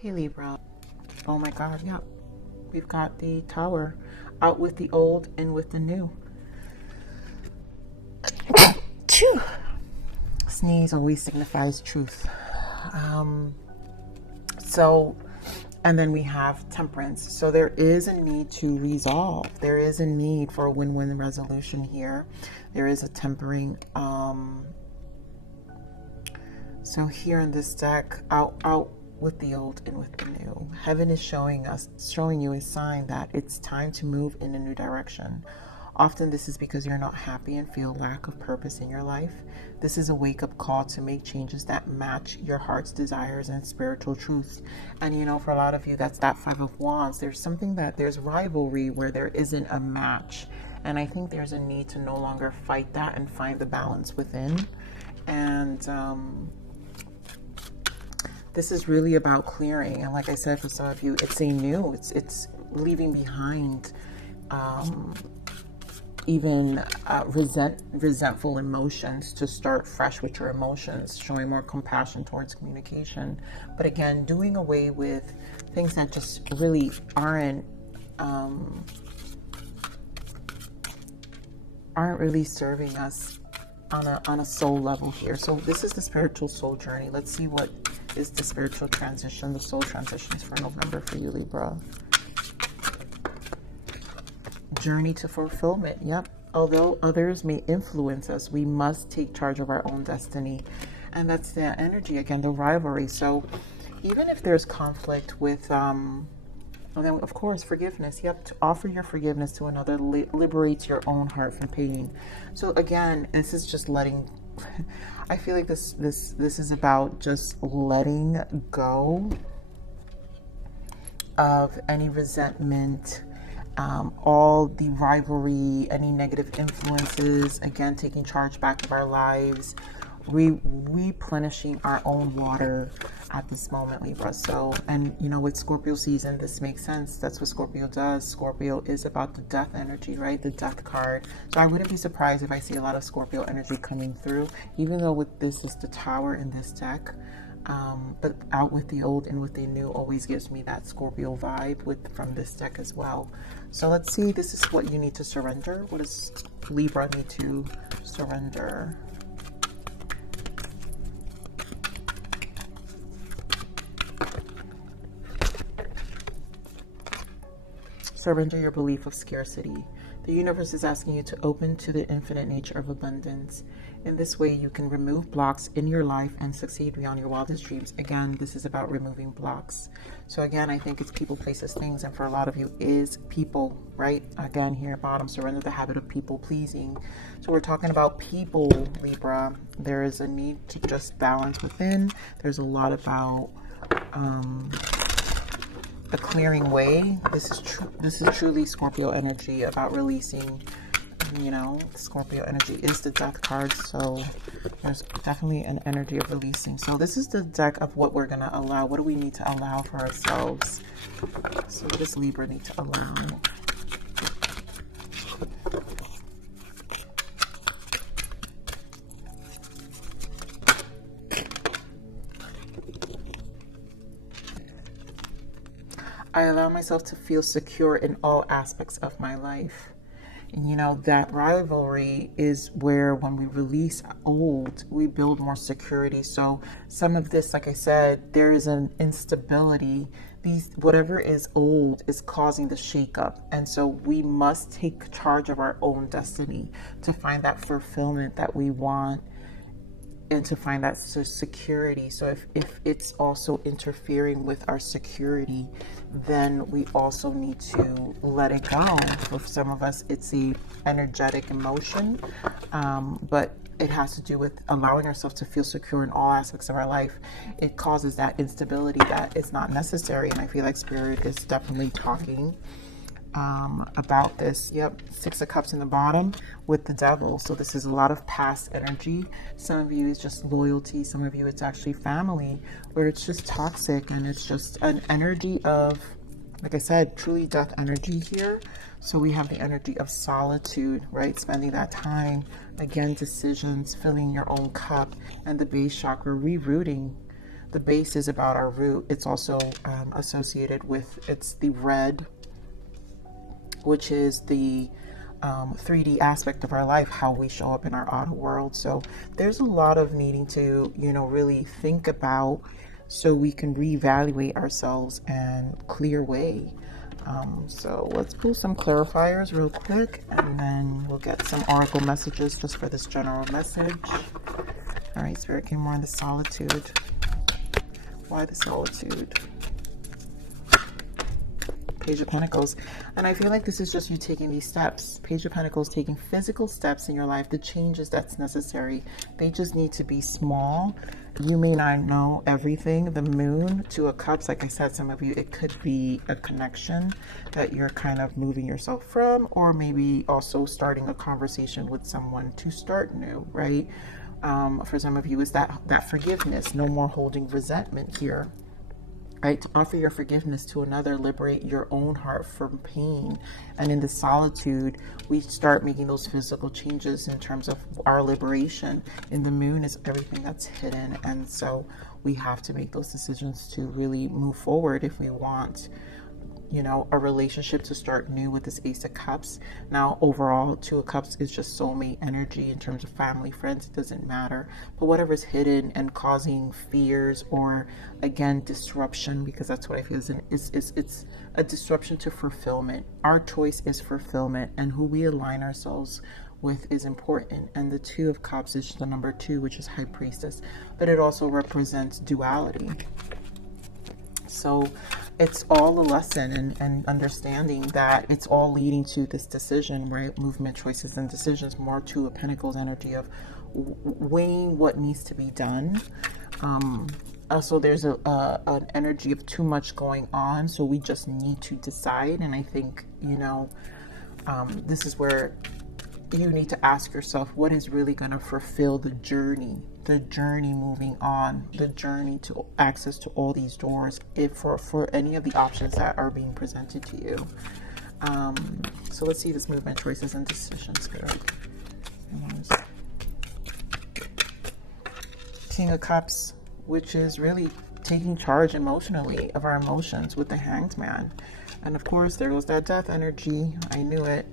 Hey Libra. Oh my God, yep. We've got the Tower. Out with the old, in with the new. Phew. Sneeze always signifies truth. So, and then we have Temperance. So there is a need to resolve. There is a need for a win-win resolution here. There is a tempering. So here in this deck, out with the old, in with the new. Heaven is showing you a sign that it's time to move in a new direction. Often this is because you're not happy and feel lack of purpose in your life. This is a wake-up call to make changes that match your heart's desires and spiritual truths. And you know, for a lot of you, that's that Five of Wands. There's rivalry where there isn't a match. And I think there's a need to no longer fight that and find the balance within. And this is really about clearing. And like I said, for some of you, it's it's leaving behind even resentful emotions to start fresh with your emotions, showing more compassion towards communication. But again, doing away with things that just really aren't really serving us on a soul level here. So this is the spiritual soul journey. Let's see what is the spiritual transition, the soul transitions for November for you, Libra. Journey to fulfillment. Yep. Although others may influence us, we must take charge of our own destiny. And that's the energy, again, the rivalry. So even if there's conflict with, and then of course, forgiveness. Yep. To offer your forgiveness to another liberates your own heart from pain. So again, this is just letting, I feel like this is about just letting go of any resentment, all the rivalry, any negative influences, again, taking charge back of our lives, replenishing our own water at this moment, Libra. So, and you know, with Scorpio season, this makes sense. That's what Scorpio does. Scorpio is about the death energy, right? The death card. So I wouldn't be surprised if I see a lot of Scorpio energy coming through, even though with this is the Tower in this deck. But out with the old, in with the new always gives me that Scorpio vibe from this deck as well. So let's see, this is what you need to surrender. What does Libra need to surrender? Surrender your belief of scarcity. The universe is asking you to open to the infinite nature of abundance. In this way, you can remove blocks in your life and succeed beyond your wildest dreams. Again, this is about removing blocks. So again, I think it's people, places, things, and for a lot of you is people, right? Again, here at bottom, surrender the habit of people pleasing. So we're talking about people, Libra. There is a need to just balance within. There's a lot about the clearing way. This is truly Scorpio energy about releasing. You know, Scorpio energy is the death card, so there's definitely an energy of releasing. So this is the deck of what we're going to allow. What do we need to allow for ourselves? So what does Libra need to allow? I allow myself to feel secure in all aspects of my life. And you know, that rivalry is where when we release old, we build more security. So some of this, like I said, there is an instability. Whatever is old is causing the shakeup. And so we must take charge of our own destiny to find that fulfillment that we want and to find that security. So if it's also interfering with our security, then we also need to let it go. For some of us, it's the energetic emotion, but it has to do with allowing ourselves to feel secure in all aspects of our life. It causes that instability that is not necessary, and I feel like Spirit is definitely talking about this. Yep, Six of Cups in the bottom with the Devil. So this is a lot of past energy. Some of you is just loyalty. Some of you it's actually family, where it's just toxic and it's just an energy of, like I said, truly death energy here. So we have the energy of solitude, right? Spending that time, again, decisions, filling your own cup, and the base chakra, rerouting, The base is about our root. It's also associated with, it's the red, which is the 3D aspect of our life, how we show up in our outer world. So there's a lot of needing to, you know, really think about so we can reevaluate ourselves and clear way. So let's pull some clarifiers real quick, and then we'll get some oracle messages just for this general message. All right, Spirit, give more on the solitude. Why the solitude? Page of Pentacles. And I feel like this is just you taking these steps. Page of Pentacles, taking physical steps in your life, the changes that's necessary. They just need to be small. You may not know everything. The moon, Two of Cups, like I said, some of you, it could be a connection that you're kind of moving yourself from, or maybe also starting a conversation with someone to start new, right? For some of you, is that forgiveness, no more holding resentment here. Right, to offer your forgiveness to another, liberate your own heart from pain. And in the solitude, we start making those physical changes in terms of our liberation. In the moon is everything that's hidden. And so we have to make those decisions to really move forward if we want, you know, a relationship to start new with this Ace of Cups. Now, overall, Two of Cups is just soulmate energy in terms of family, friends, it doesn't matter. But whatever's hidden and causing fears or, again, disruption, because that's what I feel it's a disruption to fulfillment. Our choice is fulfillment, and who we align ourselves with is important. And the Two of Cups is the number 2, which is High Priestess, but it also represents duality. So it's all a lesson and understanding that it's all leading to this decision, right? Movement, choices, and decisions. More Two of Pentacles energy of weighing what needs to be done. Also, there's an energy of too much going on, so we just need to decide. And I think, you know, this is where you need to ask yourself, what is really going to fulfill the journey moving on, the journey to access to all these doors, if for any of the options that are being presented to you. So let's see this movement, choices, and decisions, Spirit. King of Cups, which is really taking charge emotionally of our emotions with the Hanged Man. And of course, there goes that death energy. I knew it.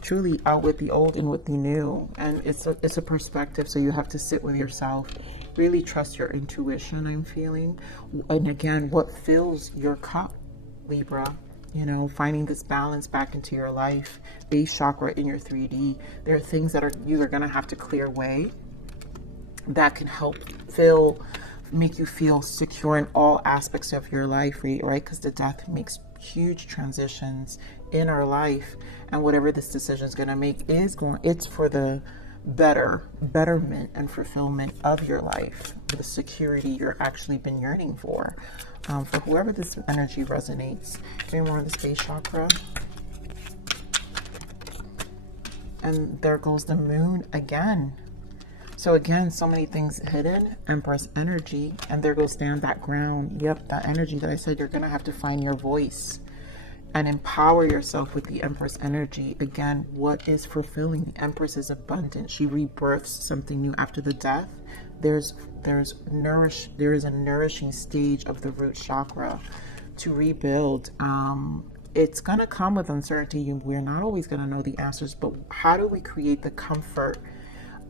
Truly out with the old and with the new. And it's a perspective, so you have to sit with yourself. Really trust your intuition, I'm feeling. And again, what fills your cup, Libra? You know, finding this balance back into your life. Base chakra in your 3D. There are things that you are going to have to clear away that can help make you feel secure in all aspects of your life, right? Because the death makes huge transitions in our life, and whatever this decision is going to make it's for the betterment and fulfillment of your life, the security you're actually been yearning for. For whoever this energy resonates, maybe more of the space chakra. And there goes the moon again. So again, so many things hidden. Empress energy. And there goes stand that ground. Yep, that energy that I said, you're going to have to find your voice and empower yourself with the Empress energy. Again, what is fulfilling? The Empress is abundant. She rebirths something new after the death. There is a nourishing stage of the root chakra to rebuild. It's going to come with uncertainty. We're not always going to know the answers, but how do we create the comfort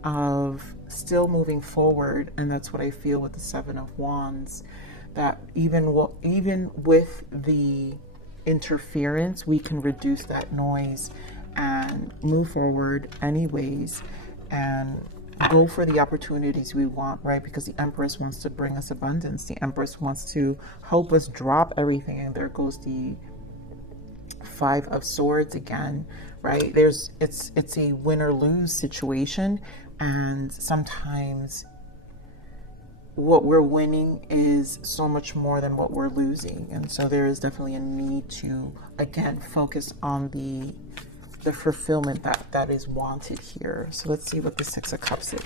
of still moving forward? And that's what I feel with the Seven of Wands, that even with the interference, we can reduce that noise and move forward anyways and go for the opportunities we want, right? Because the Empress wants to bring us abundance. The Empress wants to help us drop everything. And there goes the Five of Swords again, right? It's a win or lose situation, and sometimes what we're winning is so much more than what we're losing. And so there is definitely a need to, again, focus on the fulfillment that is wanted here. So let's see what the Six of Cups is.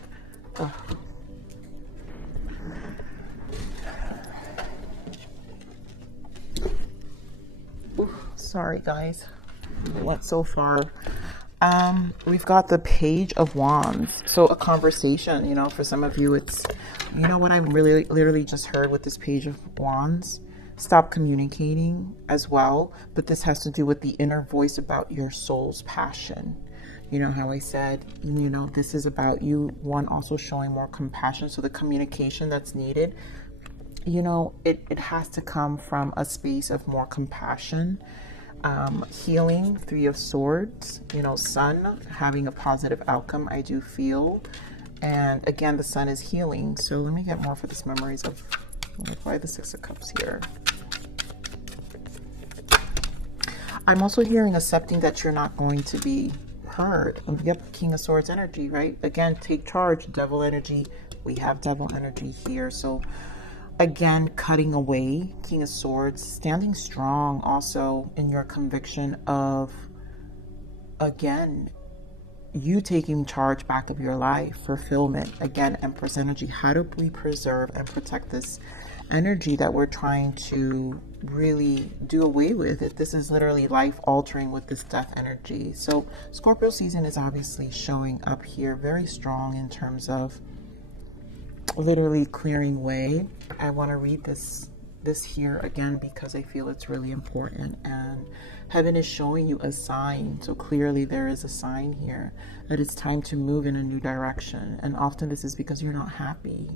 Ooh, sorry guys, it went so far. We've got the Page of Wands. So a conversation, for some of you, it's, what I really literally just heard with this Page of Wands? Stop communicating as well. But this has to do with the inner voice about your soul's passion. You know how I said, this is about you, one, also showing more compassion. So the communication that's needed, it has to come from a space of more compassion. Healing, Three of Swords, Sun, having a positive outcome, I do feel. And again, the Sun is healing. So let me get more for this memories of, why the Six of Cups here. I'm also hearing accepting that you're not going to be heard. Yep, King of Swords energy, right? Again, take charge, Devil energy. We have Devil energy here. So again, cutting away, King of Swords, standing strong also in your conviction of, again, you taking charge back of your life, fulfillment. Again, Empress energy. How do we preserve and protect this energy that we're trying to really do away with? This is literally life altering with this death energy. So Scorpio season is obviously showing up here very strong in terms of literally clearing way. I want to read this here again because I feel it's really important, and heaven is showing you a sign. So clearly there is a sign here that it's time to move in a new direction, and often this is because you're not happy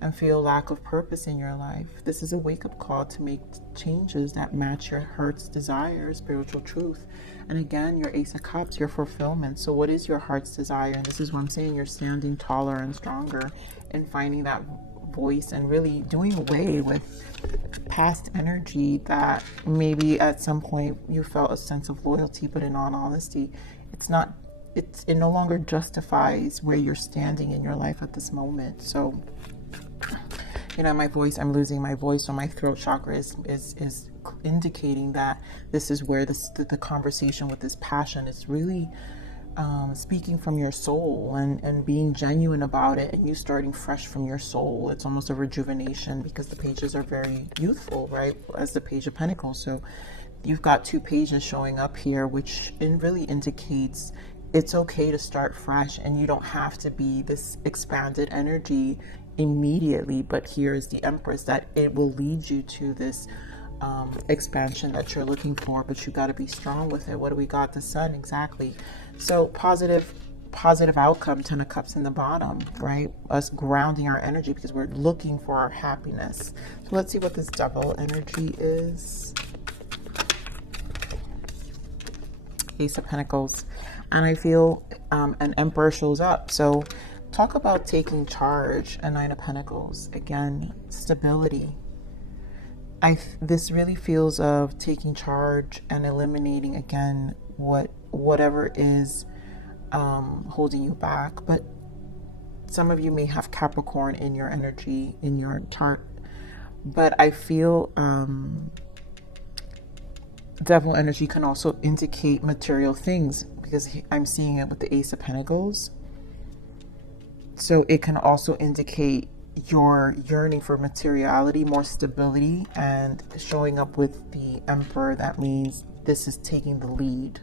and feel lack of purpose in your life. This is a wake-up call to make changes that match your heart's desire, spiritual truth. And again, your Ace of Cups, your fulfillment. So what is your heart's desire? And this is what I'm saying, you're standing taller and stronger and finding that voice and really doing away with past energy that maybe at some point you felt a sense of loyalty, but in all honesty, it no longer justifies where you're standing in your life at this moment. So my voice, I'm losing my voice, so my throat chakra is indicating that this is where the conversation with this passion is really speaking from your soul and being genuine about it, and you starting fresh from your soul. It's almost a rejuvenation because the pages are very youthful, right? As the Page of Pentacles. So you've got two pages showing up here, which really indicates it's okay to start fresh, and you don't have to be this expanded energy immediately. But here is the Empress, that it will lead you to this expansion that you're looking for, but you got to be strong with it. What do we got? The Sun, exactly. So positive outcome, Ten of Cups in the bottom, right? Us grounding our energy because we're looking for our happiness. So let's see what this Devil energy is. Ace of Pentacles, and I feel an Emperor shows up. So talk about taking charge. A Nine of Pentacles, again, stability. This really feels of taking charge and eliminating, again, whatever is holding you back. But some of you may have Capricorn in your energy, in your chart. But I feel Devil energy can also indicate material things, because I'm seeing it with the Ace of Pentacles. So it can also indicate your yearning for materiality, more stability, and showing up with the Emperor. That means this is taking the lead.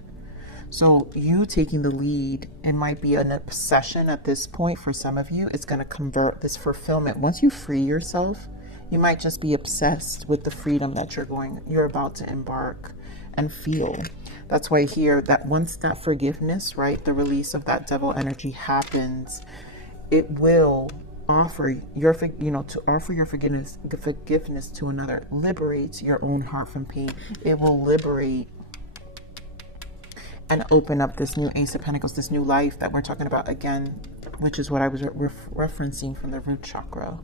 So you taking the lead, it might be an obsession at this point for some of you. It's going to convert this fulfillment. Once you free yourself, you might just be obsessed with the freedom that you're about to embark and feel. That's why here, that once that forgiveness, right, the release of that Devil energy happens, it will offer your, to offer your forgiveness to another, liberates your own heart from pain. It will liberate and open up this new Ace of Pentacles, this new life that we're talking about again, which is what I was referencing from the root chakra.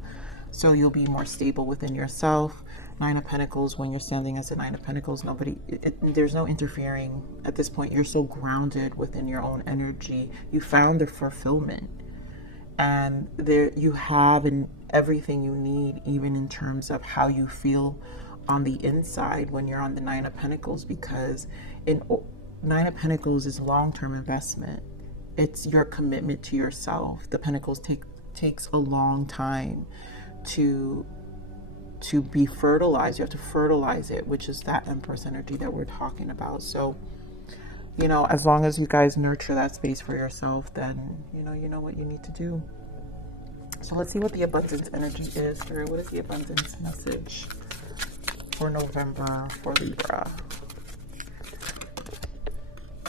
So you'll be more stable within yourself. Nine of Pentacles, when you're standing as a Nine of Pentacles, there's no interfering at this point. You're so grounded within your own energy. You found the fulfillment. And there you have everything you need, even in terms of how you feel on the inside when you're on the Nine of Pentacles, because Nine of Pentacles is long-term investment. It's your commitment to yourself. The Pentacles takes a long time to be fertilized. You have to fertilize it, which is that Empress energy that we're talking about. So you know, as long as you guys nurture that space for yourself, then, you know what you need to do. So let's see what the abundance energy is. Spirit, what is the abundance message for November for Libra?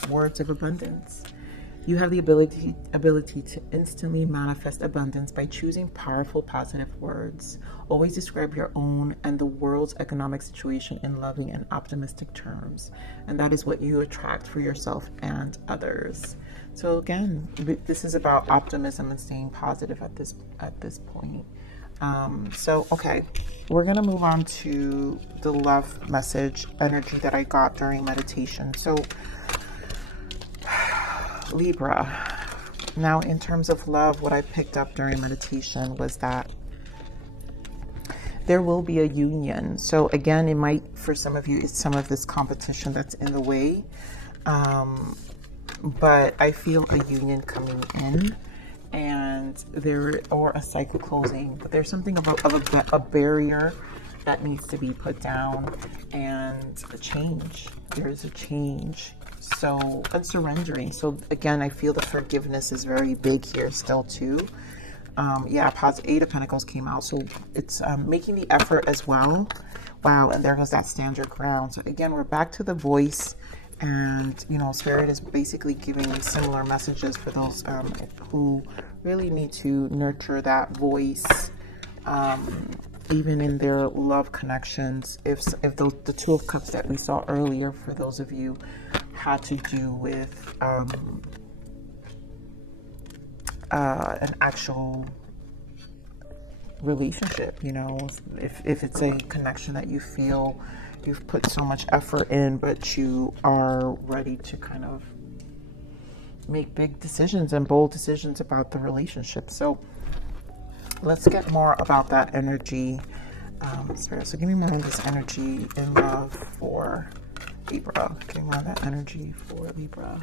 Words of abundance. You have the ability to instantly manifest abundance by choosing powerful, positive words. Always describe your own and the world's economic situation in loving and optimistic terms. And that is what you attract for yourself and others. So again, this is about optimism and staying positive at this point. Okay, we're going to move on to the love message energy that I got during meditation. So Libra. Now, in terms of love, what I picked up during meditation was that there will be a union. So again, it might, for some of you, it's some of this competition that's in the way. But I feel a union coming in, and or a cycle closing, but there's something of a barrier that needs to be put down, and a change. There's a change. So, and surrendering. So again, I feel the forgiveness is very big here still too. Eight of Pentacles came out. So it's making the effort as well. Wow, and there goes that stand your ground. So again, we're back to the voice, and Spirit is basically giving me similar messages for those who really need to nurture that voice, even in their love connections. If the Two of Cups that we saw earlier, for those of you, had to do with an actual relationship, if it's a connection that you feel you've put so much effort in, but you are ready to kind of make big decisions and bold decisions about the relationship. So let's get more about that energy. Spirit, so give me more of this energy in love for Libra. Give me more of that energy for Libra.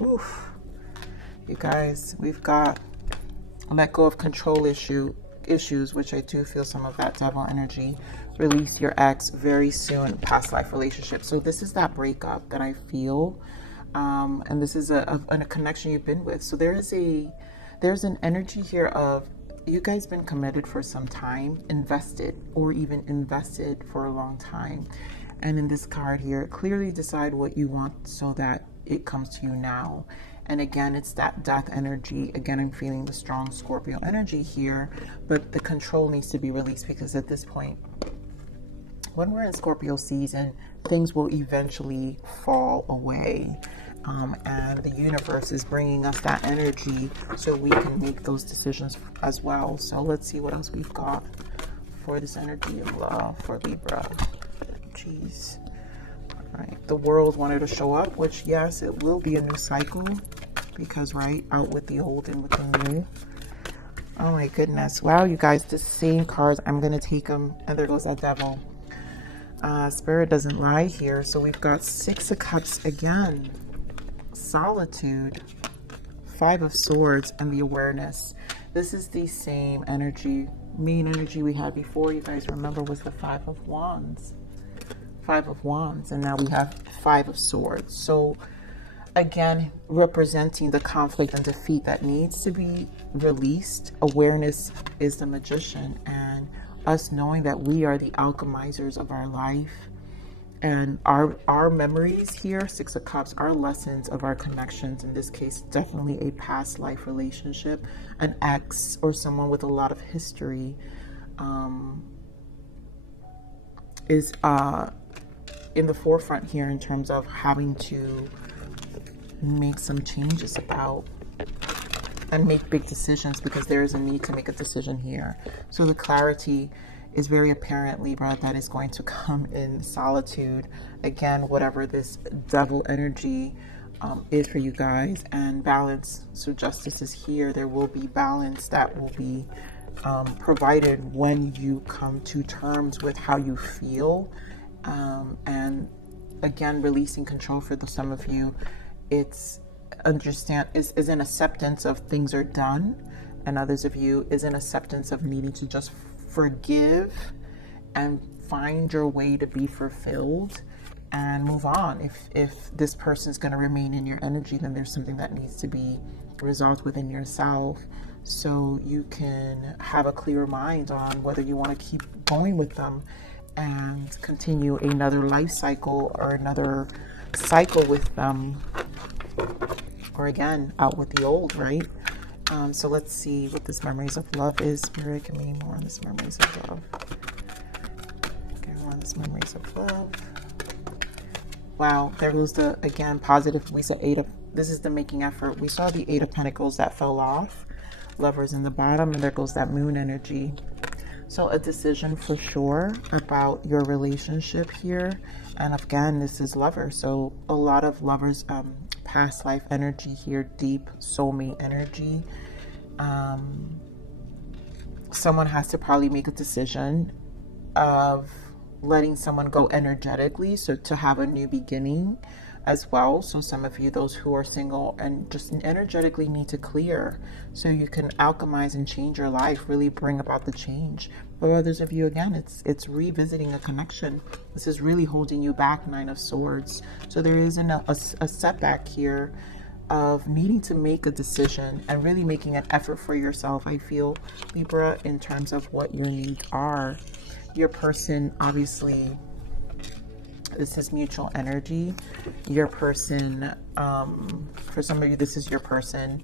Oof. You guys, we've got let go of control issues, which I do feel some of that devil energy. Release your ex very soon, past life relationship. So this is that breakup that I feel. And this is a connection you've been with. So there's an energy here of you guys been committed for some time, invested for a long time. And in this card here, clearly decide what you want so that it comes to you now. And again, it's that death energy. Again, I'm feeling the strong Scorpio energy here, but the control needs to be released, because at this point, when we're in Scorpio season, things will eventually fall away. And the universe is bringing us that energy so we can make those decisions as well. So let's see what else we've got for this energy of love for Libra. Jeez. All right. The world wanted to show up, which, yes, it will be a new cycle, because, right, out with the old and with the new. Oh my goodness. Wow, you guys, the same cards. I'm going to take them. And there goes that devil. Spirit doesn't lie here. So we've got Six of Cups again. Solitude, Five of Swords, and the awareness. This is the same energy, main energy we had before, you guys remember, was the Five of Wands. And now we have Five of Swords. So again, representing the conflict and defeat that needs to be released. Awareness is the magician, and us knowing that we are the alchemizers of our life. And our memories here, Six of Cups, our lessons of our connections, in this case, definitely a past life relationship, an ex, or someone with a lot of history, is in the forefront here in terms of having to make some changes about and make big decisions, because there is a need to make a decision here. So the clarity is very apparent, Libra, that is going to come in solitude. Again, whatever this devil energy is for you guys, and balance. So justice is here. There will be balance that will be provided when you come to terms with how you feel. And again, releasing control for some of you. It's is an acceptance of things are done, and others of you is an acceptance of needing to just forgive and find your way to be fulfilled and move on. If this person's going to remain in your energy, then there's something that needs to be resolved within yourself, so you can have a clear mind on whether you want to keep going with them and continue another life cycle or another cycle with them, or again, out with the old, right? So let's see what this memories of love is. Spirit, give me more on this memories of love. Okay, more on this memories of love. Wow, there goes the, again, positive. We said this is the making effort. We saw the 8 of Pentacles that fell off. Lovers in the bottom, and there goes that moon energy. So a decision for sure about your relationship here. And again, this is lover. So a lot of lovers, past life energy here, deep soulmate energy. Someone has to probably make a decision of letting someone go energetically, so to have a new beginning as well. So some of you, those who are single and just energetically need to clear so you can alchemize and change your life, really bring about the change. For others of you, again, it's revisiting a connection. This is really holding you back, 9 of Swords. So there is a setback here of needing to make a decision and really making an effort for yourself, I feel, Libra, in terms of what your needs are. Your person, obviously, this is mutual energy. Your person, for some of you, this is your person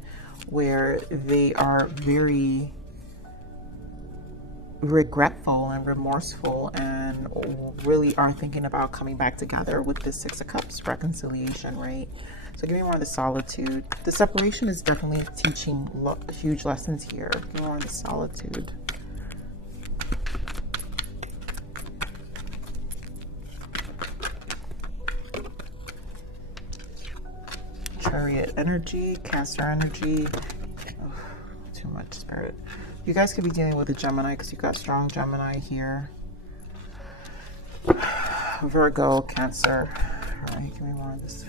where they are very regretful and remorseful and really are thinking about coming back together with the 6 of Cups, reconciliation, right? So give me more of the solitude. The separation is definitely teaching huge lessons here. Give me more of the solitude. Chariot energy, Cancer energy. Oh, too much, Spirit. You guys could be dealing with a Gemini because you got strong Gemini here. Virgo, Cancer. All right, give me more of this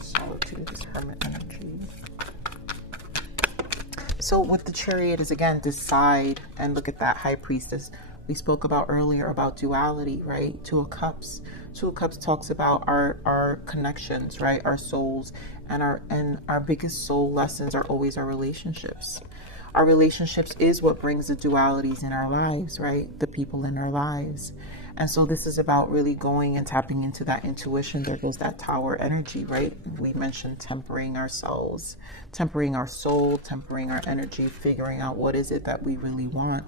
solitude, this Hermit energy. So with the Chariot is, again, decide, and look at that High Priestess we spoke about earlier about duality, right? 2 of Cups. 2 of Cups talks about our connections, right? Our souls, and our biggest soul lessons are always our relationships. Our relationships is what brings the dualities in our lives, right? The people in our lives. And so this is about really going and tapping into that intuition. There goes that Tower energy, right? We mentioned tempering ourselves, tempering our soul, tempering our energy, figuring out what is it that we really want.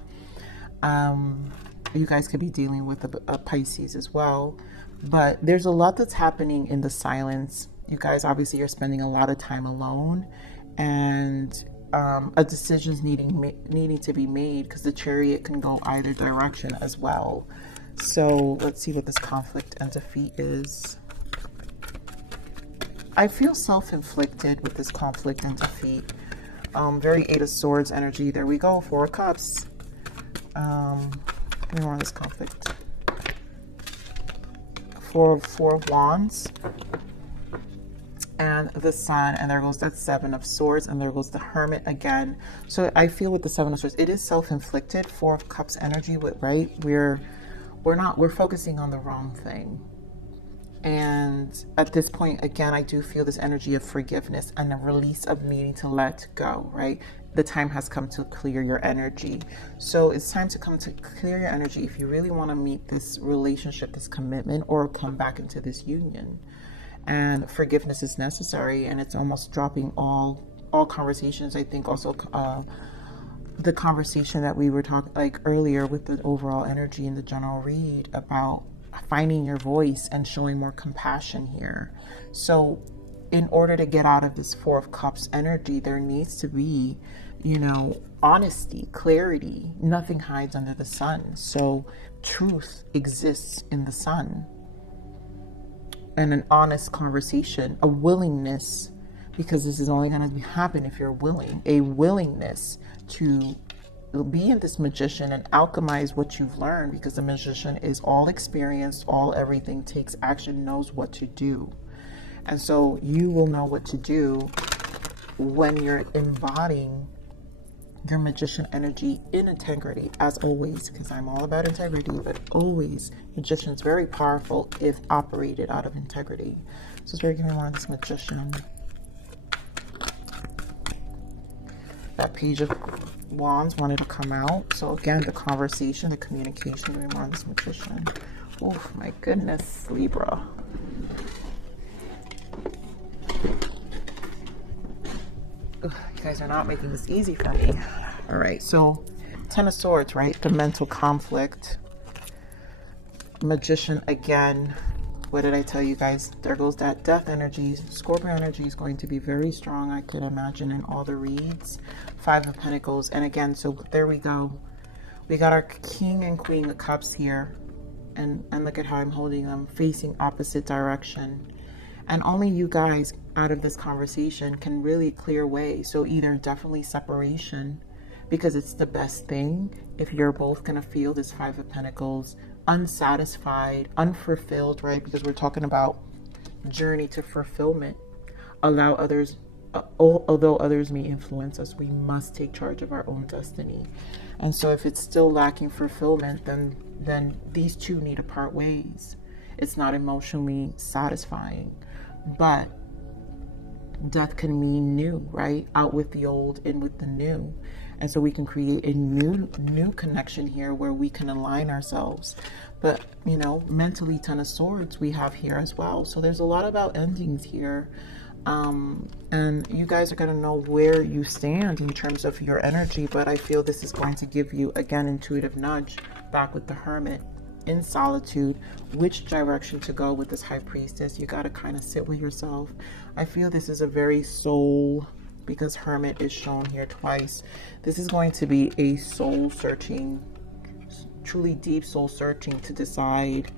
You guys could be dealing with a Pisces as well. But there's a lot that's happening in the silence. You guys obviously are spending a lot of time alone, and a decision's needing to be made, because the Chariot can go either direction as well. So let's see what this conflict and defeat is. I feel self-inflicted with this conflict and defeat. Very 8 of Swords energy. There we go. 4 of Cups. Give me more on this conflict. 4 of Wands. And the Sun, and there goes that 7 of Swords, and there goes the Hermit again. So I feel with the 7 of Swords, it is self-inflicted. 4 of Cups energy, right? We're focusing on the wrong thing. And at this point, again, I do feel this energy of forgiveness and the release of needing to let go, right? The time has come to clear your energy. So it's time to come to clear your energy if you really want to meet this relationship, this commitment, or come back into this union. And forgiveness is necessary, and it's almost dropping all conversations. I think also the conversation that we were talking like earlier with the overall energy in the general read about finding your voice and showing more compassion here. So in order to get out of this 4 of Cups energy, there needs to be, honesty, clarity. Nothing hides under the sun. So truth exists in the sun. And an honest conversation, a willingness, because this is only going to happen if you're willing, a willingness to be in this magician and alchemize what you've learned, because the magician is all experienced, all everything, takes action, knows what to do. And so you will know what to do when you're embodying your Magician energy in integrity, as always, because I'm all about integrity, but always, Magician's very powerful if operated out of integrity. So Spirit, give me one of this Magician. That Page of Wands wanted to come out. So again, the conversation, the communication, give me one of this Magician. Oh my goodness, Libra. Ugh, you guys are not making this easy for me. All right, so Ten of Swords, right? The mental conflict. Magician again. What did I tell you guys? There goes that death energy. Scorpio energy is going to be very strong, I could imagine, in all the reads. Five of Pentacles. And again, so there we go. We got our King and Queen of Cups here. And look at how I'm holding them, facing opposite direction. And only you guys out of this conversation can really clear way. So either definitely separation, because it's the best thing if you're both going to feel this Five of Pentacles unsatisfied, unfulfilled, right? Because we're talking about journey to fulfillment. Allow others, although others may influence us, we must take charge of our own destiny. And so if it's still lacking fulfillment, then these two need to part ways. It's not emotionally satisfying, but death can mean new, right? Out with the old, in with the new. And so we can create a new connection here where we can align ourselves. But, you know, mentally, Ten of Swords we have here as well. So there's a lot about endings here. And you guys are going to know where you stand in terms of your energy. But I feel this is going to give you, again, intuitive nudge back with the Hermit. In solitude, which direction to go with this High Priestess. You got to kind of sit with yourself. I feel this is a very soul, because Hermit is shown here twice. This is going to be a soul searching, truly deep soul searching to decide,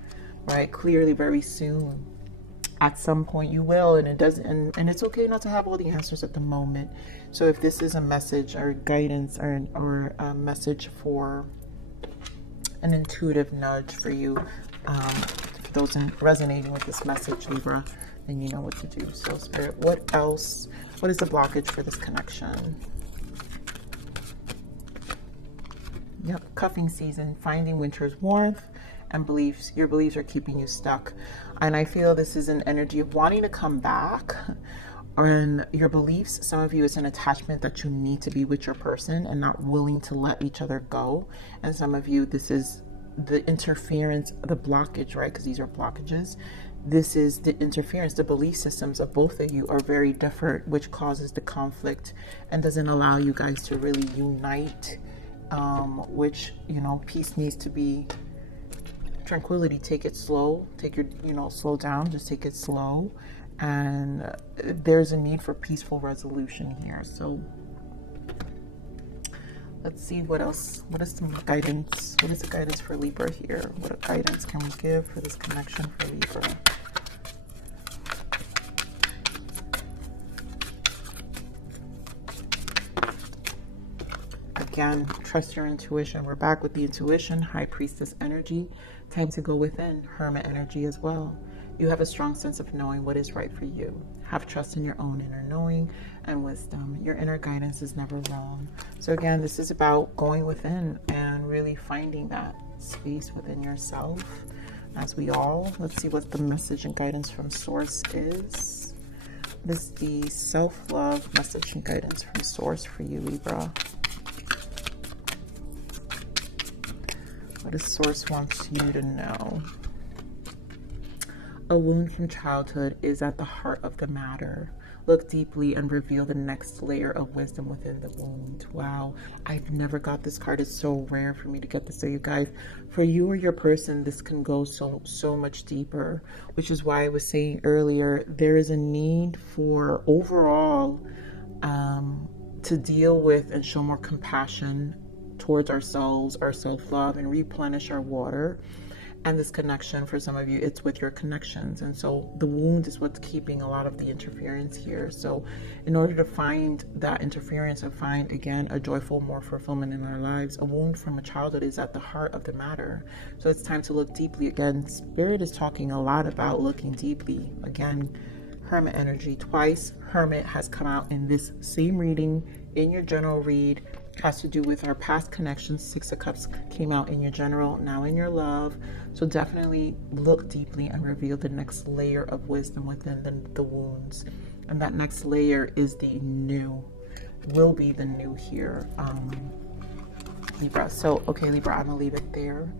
right? Clearly very soon. At some point you will, and it doesn't, and it's okay not to have all the answers at the moment. So if this is a message or guidance or a message for an intuitive nudge for you, for those resonating with this message, Libra, then you know what to do. So Spirit, what else? What is the blockage for this connection? Yep, cuffing season, finding winter's warmth, and beliefs. Your beliefs are keeping you stuck. And I feel this is an energy of wanting to come back. And your beliefs, some of you, it's an attachment that you need to be with your person and not willing to let each other go. And some of you, this is the interference, the blockage, right? Because these are blockages. This is the interference. The belief systems of both of you are very different, which causes the conflict and doesn't allow you guys to really unite, which, you know, peace needs to be tranquility. Take it slow. Take your, you know, slow down. Just take it slow. And there's a need for peaceful resolution here. So let's see what else. What is some guidance? What is the guidance for Libra here? What guidance can we give for this connection for Libra? Again, trust your intuition. We're back with the intuition, High Priestess energy. Time to go within, Hermit energy as well. You have a strong sense of knowing what is right for you. Have trust in your own inner knowing and wisdom. Your inner guidance is never wrong. So again, this is about going within and really finding that space within yourself. As we all, let's see what the message and guidance from Source is. This is the self-love message and guidance from Source for you, Libra. What does Source wants you to know? A wound from childhood is at the heart of the matter. Look deeply and reveal the next layer of wisdom within the wound. Wow, I've never got this card. It's so rare for me to get this. So you guys, for you or your person, this can go so much deeper, which is why I was saying earlier, there is a need for overall to deal with and show more compassion towards ourselves, our self-love, and replenish our water. And this connection, for some of you, it's with your connections. And so the wound is what's keeping a lot of the interference here. So in order to find that interference and find, again, a joyful, more fulfillment in our lives, a wound from a childhood is at the heart of the matter. So it's time to look deeply. Again, Spirit is talking a lot about looking deeply. Again, Hermit energy twice. Hermit has come out in this same reading, in your general read, has to do with our past connections. Six of Cups came out in your general, now in your love. So definitely look deeply and reveal the next layer of wisdom within the wounds. And that next layer is the new, will be the new here, Libra. So, okay, Libra, I'm going to leave it there.